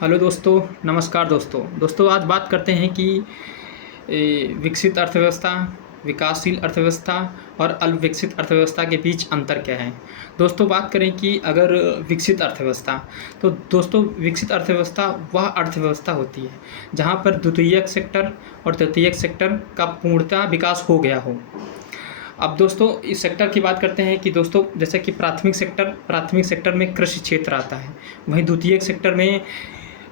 Hello दोस्तों, नमस्कार दोस्तों आज बात करते हैं कि विकसित अर्थव्यवस्था, विकासशील अर्थव्यवस्था और अल्पविकसित अर्थव्यवस्था के बीच अंतर क्या है। दोस्तों बात करें कि अगर विकसित अर्थव्यवस्था, तो दोस्तों विकसित अर्थव्यवस्था वह अर्थव्यवस्था होती है जहां पर द्वितीयक सेक्टर और तृतीयक सेक्टर का पूर्णतः विकास हो गया हो। अब दोस्तों इस सेक्टर की बात करते हैं कि दोस्तों जैसे कि प्राथमिक सेक्टर में कृषि क्षेत्र आता है, वहीं द्वितीयक सेक्टर में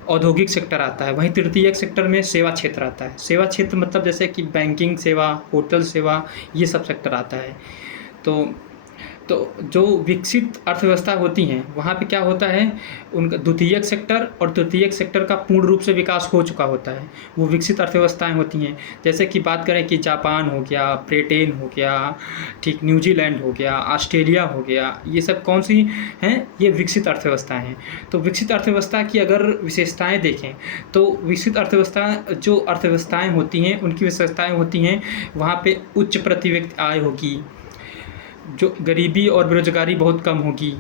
औद्योगिक सेक्टर आता है, वहीं तृतीयक सेक्टर में सेवा क्षेत्र आता है। सेवा क्षेत्र मतलब जैसे कि बैंकिंग सेवा, होटल सेवा, ये सब सेक्टर आता है। तो तो जो विकसित अर्थव्यवस्था होती हैं वहाँ पे क्या होता है, उनका द्वितीयक सेक्टर और तृतीयक सेक्टर का पूर्ण रूप से विकास हो चुका होता है, वो विकसित अर्थव्यवस्थाएं होती हैं। जैसे कि बात करें कि जापान हो गया, ब्रिटेन हो गया, ठीक, न्यूजीलैंड हो गया, ऑस्ट्रेलिया हो गया, ये सब कौन सी हैं, ये विकसित अर्थव्यवस्थाएं हैं। तो विकसित अर्थव्यवस्था की अगर विशेषताएँ देखें तो विकसित अर्थव्यवस्थाएँ होती हैं, उनकी विशेषताएँ होती हैं वहाँ पे उच्च प्रति व्यक्ति आय होगी, जो गरीबी और बेरोजगारी बहुत कम होगी,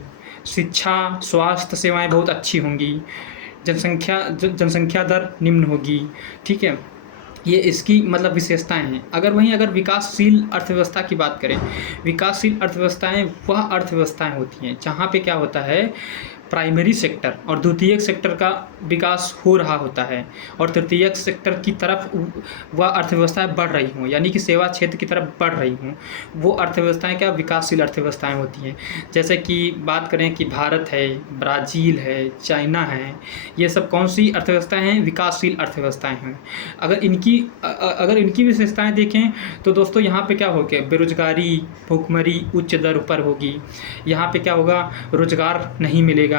शिक्षा, स्वास्थ्य सेवाएं बहुत अच्छी होंगी, जनसंख्या दर निम्न होगी। ठीक है, ये इसकी मतलब विशेषताएं हैं। अगर विकासशील अर्थव्यवस्था की बात करें, विकासशील अर्थव्यवस्थाएं वह अर्थव्यवस्थाएं होती हैं जहाँ पे क्या होता है, प्राइमरी सेक्टर और द्वितीयक सेक्टर का विकास हो रहा होता है और तृतीयक सेक्टर की तरफ वह अर्थव्यवस्थाएं बढ़ रही हों, यानी कि सेवा क्षेत्र की तरफ बढ़ रही हों, वो अर्थव्यवस्थाएं क्या विकासशील अर्थव्यवस्थाएं होती हैं। जैसे कि बात करें कि भारत है, ब्राज़ील है, चाइना है, ये सब कौन सी अर्थव्यवस्थाएं हैं, विकासशील अर्थव्यवस्थाएं हैं। अगर इनकी विशेषताएं देखें तो दोस्तों यहाँ पे क्या हो गया, बेरोजगारी, भूखमरी उच्च दर पर होगी, यहाँ पे क्या होगा, रोजगार नहीं मिलेगा,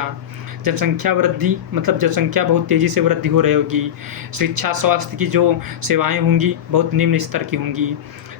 जनसंख्या वृद्धि मतलब जनसंख्या बहुत तेज़ी से वृद्धि हो रही होगी, शिक्षा स्वास्थ्य की जो सेवाएं होंगी बहुत निम्न स्तर की होंगी।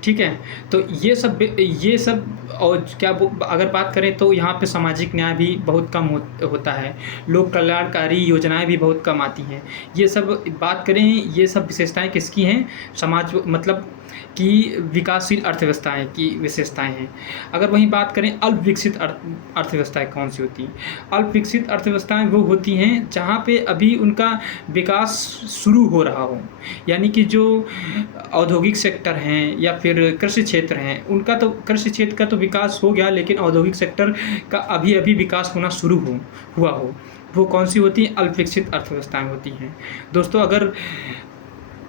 ठीक है, तो ये सब और क्या अगर बात करें तो यहाँ पे सामाजिक न्याय भी बहुत कम होता है, लोक कल्याणकारी योजनाएं भी बहुत कम आती हैं। ये सब बात करें, ये सब विशेषताएं किसकी हैं, समाज मतलब कि विकासशील अर्थव्यवस्थाएं की विशेषताएं हैं। अगर वहीं बात करें अल्पविकसित अर्थव्यवस्थाएं कौन सी होती हैं, अल्पविकसित अर्थव्यवस्थाएं वो होती हैं जहाँ पे अभी उनका विकास शुरू हो रहा हो, यानी कि जो औद्योगिक सेक्टर हैं या फिर कृषि क्षेत्र हैं, उनका तो कृषि क्षेत्र का तो विकास हो गया, लेकिन औद्योगिक सेक्टर का अभी अभी विकास होना शुरू हुआ हो, वो कौन सी होती हैं, अल्पविकसित अर्थव्यवस्थाएं होती हैं। दोस्तों अगर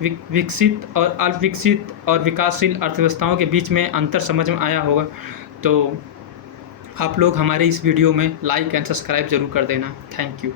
विकसित और अल्पविकसित और विकासशील अर्थव्यवस्थाओं के बीच में अंतर समझ में आया होगा तो आप लोग हमारे इस वीडियो में लाइक एंड सब्सक्राइब ज़रूर कर देना। Thank you.